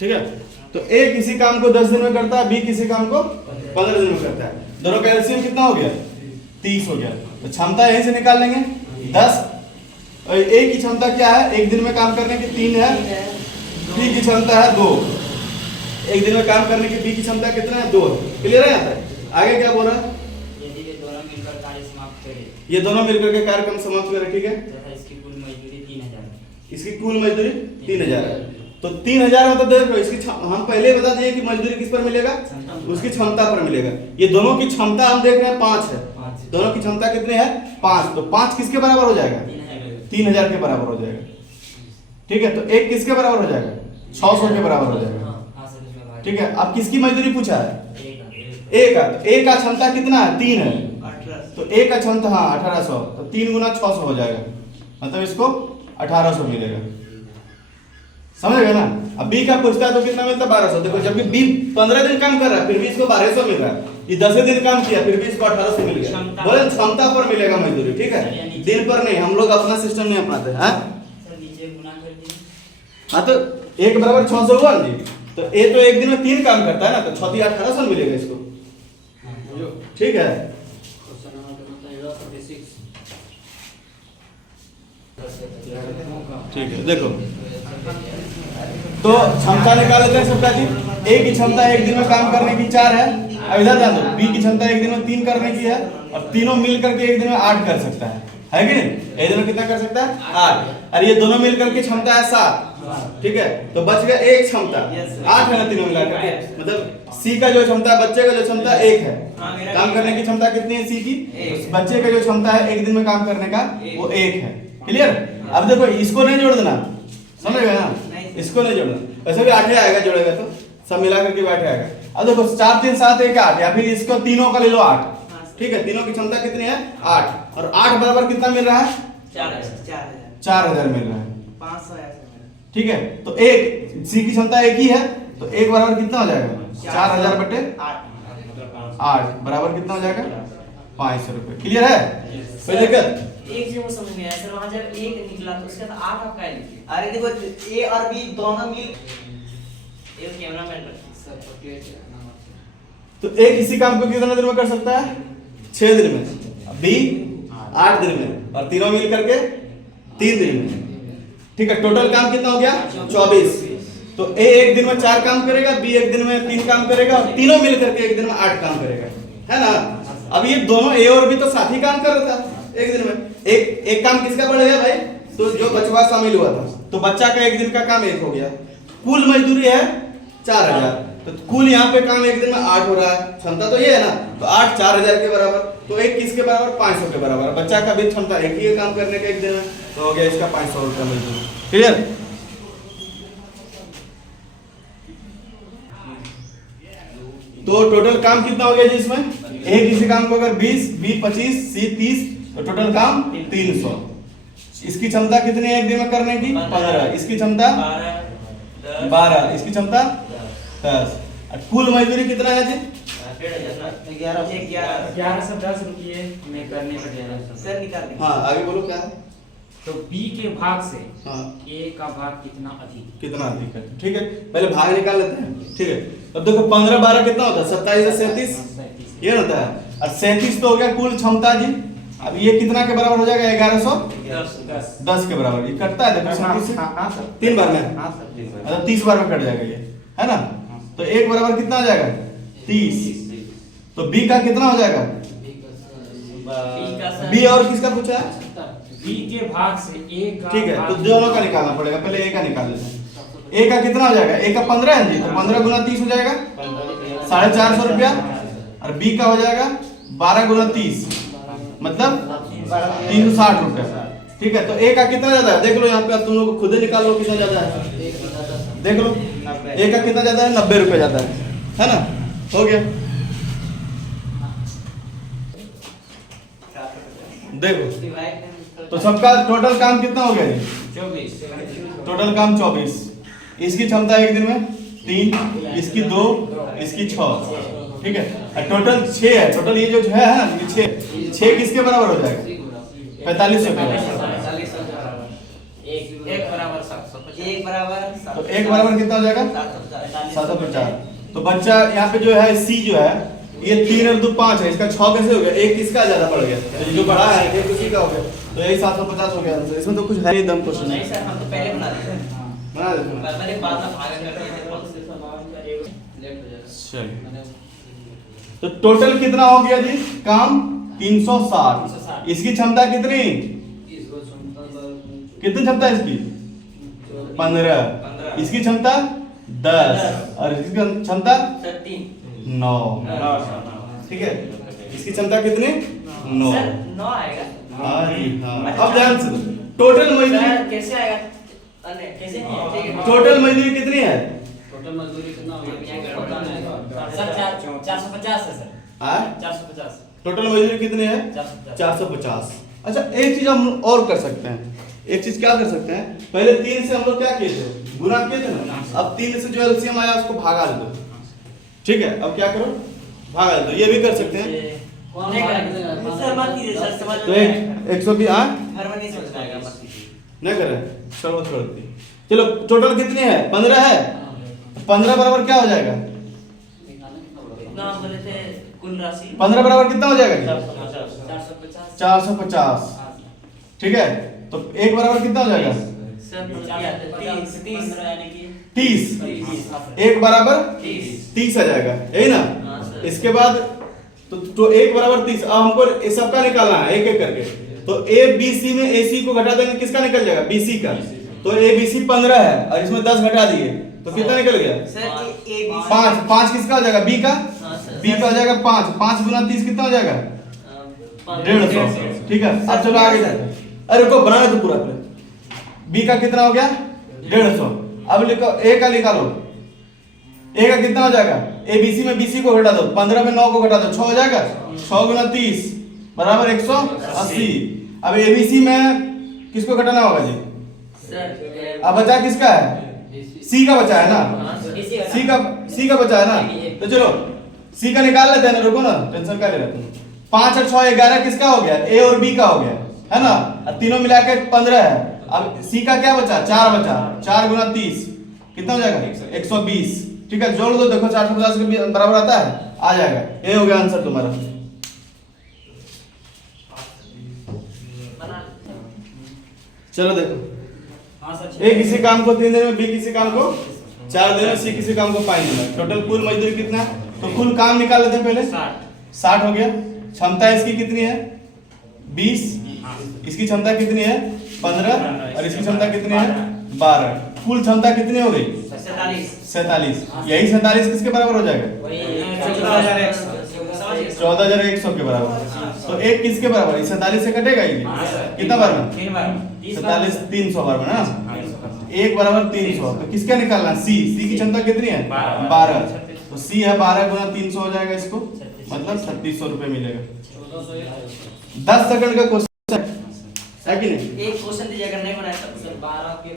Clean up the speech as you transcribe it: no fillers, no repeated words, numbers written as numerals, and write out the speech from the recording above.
ठीक है। तो ए किसी काम को 10 दिन में करता है, बी किसी काम को 15 दिन में करता है। दोनों का एलसीएम कितना हो गया? 30 हो गया। तो क्षमता यहीं से निकाल लेंगे 10। और ए की क्षमता क्या है? एक दिन में काम करने की 3 है, बी की क्षमता है 2। एक दिन में काम करने की बी की क्षमता कितना है? 2। क्लियर है यहाँ तक? आगे क्या बोल रहा है? यदि वे दोनों मिलकर कार्य समाप्त करें, ये दोनों मिलकर के कार्यक्रम समाप्त करें, ठीक है। तथा इसकी कुल मजदूरी 3000 है। इसकी कुल मजदूरी 3000 है। तो 3000 मतलब देखो इसकी हम पहले ही बता दिए कि मजदूरी किस पर मिलेगा? उसकी क्षमता पर मिलेगा। ये दोनों की क्षमता हम देख रहे हैं 5 है। दोनों की क्षमता कितनी है? 5। तो 5 किसके बराबर हो जाएगा? 3000 के बराबर हो जाएगा। ठीक है। तो एक किसके बराबर हो जाएगा? 600 के बराबर हो जाएगा। ठीक है। अब किसकी मजदूरी पूछा है? ए का। ए का क्षमता कितना है? 3 है। तो ए का क्षमता हाँ 1800। तो 3 गुना 600 हो जाएगा, मतलब इसको 1800 मिलेगा। समझ गए ना? अब बी का पूछता है तो कितना मिलता है? 1200। देखो जबकि बी 15 दिन काम कर रहा है फिर भी इसको 1200 मिल रहा है। ये 10 दिन काम किया फिर भी इसको 1800 मिल गया। बोले क्षमता पर मिलेगा मजदूरी, ठीक है, दिन पर नहीं। हम लोग अपना सिस्टम नहीं अपनाते हैं। सर नीचे गुना कर दीजिए। हाँ तो 1 बराबर 600 हुआ जी। तो ए तो एक दिन में 3 काम करता है ना, तो 6 1800 मिलेगा इसको। ठीक है। ठीक है। देखो तो क्षमता निकाल लेते हैं सबका जी। ए की क्षमता एक दिन में काम करने की 4 है। अब इधर ध्यान दो, बी की क्षमता एक दिन में 3 करने की है, और तीनों मिल करके एक दिन में 8 कर सकता है कि नहीं? एक दिन में कितना कर सकता है? 8। और ये दोनों मिल करके क्षमता है 7। ठीक है। तो बच गया एक क्षमता। 8 है ना तीनों मिला करके, मतलब सी का जो क्षमता है, बच्चे का जो क्षमता 1 है। काम करने की क्षमता कितनी है सी की? बच्चे का जो क्षमता है एक दिन में काम करने का वो 1 है। क्लियर? अब देखो इसको नहीं जोड़ देना, समझ गए ना? इसको नहीं जोड़ना, वैसे भी 8 ही आएगा, जोड़ेगा तो सब मिला करके 8 आएगा। अब देखो 4 3 7 1 8, या फिर इसको तीनों का ले लो 8। ठीक है। तीनों की क्षमता कितनी है? 8। और 8 बराबर कितना मिल रहा है? 4000 मिल रहा है। 500 ऐसे। ठीक है। तो एक सी की क्षमता 1 ही है, तो 1 बराबर कितना हो जाएगा? 4000 बटे 8 बराबर कितना हो जाएगा? 500 रुपए। क्लियर है? कोई दिक्कत? एक जो समझ में आया सर, वहां जब 1 निकला तो उसके बाद 8 आप क्या लिखे? अरे देखो ए और बी दोनों मिल एक कैमरामैन सर। तो ए किसी काम को कितने दिन में कर सकता है? 6 दिन में, बी 8 दिन में, और तीनों मिल करके 3 दिन में। ठीक है। टोटल काम कितना हो गया? 24। तो ए एक दिन में 4 काम करेगा, बी एक दिन में 3 काम करेगा, और तीनों मिल करके एक दिन में 8 काम करेगा, है ना? अब ये दोनों ए और बी तो साथ ही काम कर रहा था एक दिन में। एक काम किसका बढ़ेगा भाई? तो जो बचवा शामिल हुआ था, तो बच्चा का एक दिन का काम 1 हो गया। कुल मजदूरी है 4000। तो कुल यहाँ पे काम एक दिन में 8 हो रहा है। क्षमता तो ये है ना, तो 8 4000 के बराबर। तो एक किसके बराबर? 500 के बराबर। बच्चा का भी क्षमता एक ही काम करने का एक दिन में, तो हो गया इसका 500 रुपया मजदूरी। क्लियर? तो टोटल काम कितना हो गया जी इसमें? ए किसी काम को अगर 20, बी 25, सी 30, तो टोटल काम 300। इसकी क्षमता कितनी है एक दिन में करने की? 15। इसकी क्षमता 12। इसकी क्षमता 10। कुल मजदूरी कितना है जी? 1110 रुपये में करने पर 1100 सर निकाल देंगे। हाँ आगे बोलो क्या है? तो बी के भाग से हाँ ए का भाग कितना अधिक? कितना अधिक है? ठीक है, पहले भाग निकाल लेते हैं। ठीक है। अब देखो 15 12 कितना होता है? 27 से 37 ये होता है। और 37 तो हो गया कुल क्षमता जी। अब ये कितना के बराबर हो जाएगा? 1110 के बराबर। ये कटता है देखो 37 से 3 बार में। मतलब 30 बार में कट जाएगा ये, है ना? तो एक बराबर कितना हो जाएगा? 30। तो बी का कितना हो जाएगा? बी और किसका पूछा है? बी के भाग से ए का। ठीक है। तो दोनों का निकालना पड़ेगा, पहले ए का निकाल लेते हैं। ए का कितना हो जाएगा? ए का 15 है जी, तो 15 गुना 30 हो जाएगा 450 रुपया। और बी का हो जाएगा 12 गुना 30, मतलब 360 रुपया। ठीक है। तो ए का कितना ज्यादा है? देख लो यहाँ पे, तुम लोग खुद ही निकाल लो कितना ज्यादा है। देख लो ए का कितना ज्यादा है? 90 रुपये ज्यादा है ना? हो गया। देखो तो सबका टोटल काम कितना हो गया जी? 24। टोटल काम 24। इसकी क्षमता एक दिन में 3, इसकी 2, इसकी 6। ठीक है। और टोटल 6 है। टोटल ये जो है ना, ये 6 किसके बराबर हो जाएगा? 45 रुपये। एक बराबर 750। एक बराबर तो एक बराबर कितना हो जाएगा 750। तो बच्चा यहाँ पे जो है सी जो है ये 3 और 2 5 है, इसका 6 कैसे हो गया? एक किसका ज्यादा पड़ गया? तो ये जो बड़ा है एक उसी का हो गया, तो यही 750 हो गया आंसर। इसमें तो कुछ है ही दम क्वेश्चन नहीं सर, हम तो पहले बना दिए थे। बना देते पहले बाद में भागा करते थे। चलिए, तो टोटल कितना हो गया जी काम? 360। इसकी क्षमता कितनी? कितनी क्षमता है इसकी? 15। इसकी क्षमता 10 और इसकी क्षमता 9। ठीक है, इसकी क्षमता कितनी? 9। सर 9 आएगा। हाँ जी हाँ। अब ध्यान से टोटल मजदूरी, सर कैसे आएगा? अरे कैसे नहीं है? ठीक है। टोटल मजदूरी कितनी है? टोटल मजदूरी कितना हो गया? पता नहीं। सर 450 है सर। हाँ? 450। टोटल मजदूरी कितनी है? 450। अच्छा, एक चीज हम और कर सकते हैं। एक चीज क्या कर सकते हैं, पहले 3 से हम लोग क्या किए थे? गुना किए थे ना। अब 3 से जो एलसीएम आया उसको भागा दे दो। ठीक है, अब क्या करो? भागा दे दो। ये भी कर सकते हैं। नहीं करेंगे सर, मत कीजिए सर, समझ तो 120 हाँ घर में नहीं समझ में आएगा, मत कीजिए। नहीं करें, चलो छोड़ दी। चलो टोटल कितनी है? 15 है। 15 बराबर क्या हो जाएगा? इतना हम बोले थे कुल राशि 15 बराबर कितना हो जाएगा? 450। 450। ठीक है, तो 1 बराबर कितना हो जाएगा? सर 30 यानी कि 30। 30। 1 बराबर 30। 30 आ जाएगा, यही ना? हाँ, सर। इसके बाद तो 1 बराबर 30। अब हमको ये सबका निकालना है एक एक करके। तो ए बी सी में ए सी को घटा देंगे, किसका निकल जाएगा? बी सी का। तो ए बी सी 15 है और इसमें 10 घटा दिए तो कितना निकल गया? सर ए बी 5 किसका हो जाएगा? बी का। हाँ, सर। बी का हो जाएगा 5 गुना 30 कितना हो जाएगा? 150। ठीक है, अब चलो आगे जाते हैं। अरे रुको, बनाने दो पूरा पहले। बी का कितना हो गया? 150। अब लिखो ए का निकालो। ए का कितना हो जाएगा? ए बी सी में बी सी को घटा दो, 15 में 9 को घटा दो, 6 हो जाएगा। 6 गुना 30 बराबर 180। अब ए बी सी में किसको घटाना होगा जी? सर अब बचा किसका है? सी का बचा है ना? सी का बचा है ना? तो चलो सी का निकाल लेते हैं ना। रुको ना, टेंशन क्या ले रहे तुम? 5 और 6 11 किसका हो गया? ए और बी का हो गया है ना? और तीनों मिला के 15 है। अब सी का क्या बचा? 4 बचा। 4 गुना 30 कितना हो जाएगा? 120। ठीक है, जोड़ दो, देखो 450 के बराबर आता है, आ जाएगा। ये हो गया आंसर तुम्हारा। चलो देखो, हाँ सर। ए किसी काम को 3 दिन में, बी किसी काम को 4 दिन में, सी किसी काम को 5 दिन में। टोटल कुल मजदूरी कितना है? तो कुल काम निकाल लेते हैं पहले। 60 हो गया। क्षमता इसकी कितनी है? 20। इसकी क्षमता कितनी है? 15 और इसकी क्षमता कितनी है? 12। कुल क्षमता कितनी हो गई? 47। यही 47 किसके बराबर हो जाएगा? 14,100 के बराबर। तो एक किसके बराबर? 47 से कटेगा ये कितना बराबर? 47 300 बराबर ना। 1 बराबर 300। तो किसका निकालना? सी की क्षमता कितनी है? 12। तो सी है 12 गुना 300 हो जाएगा इसको, मतलब 3600 रुपए मिलेगा। 10 सेकंड का क्वेश्चन है कि नहीं? एक क्वेश्चन दीजिए, अगर नहीं बनाया तब सर 12 के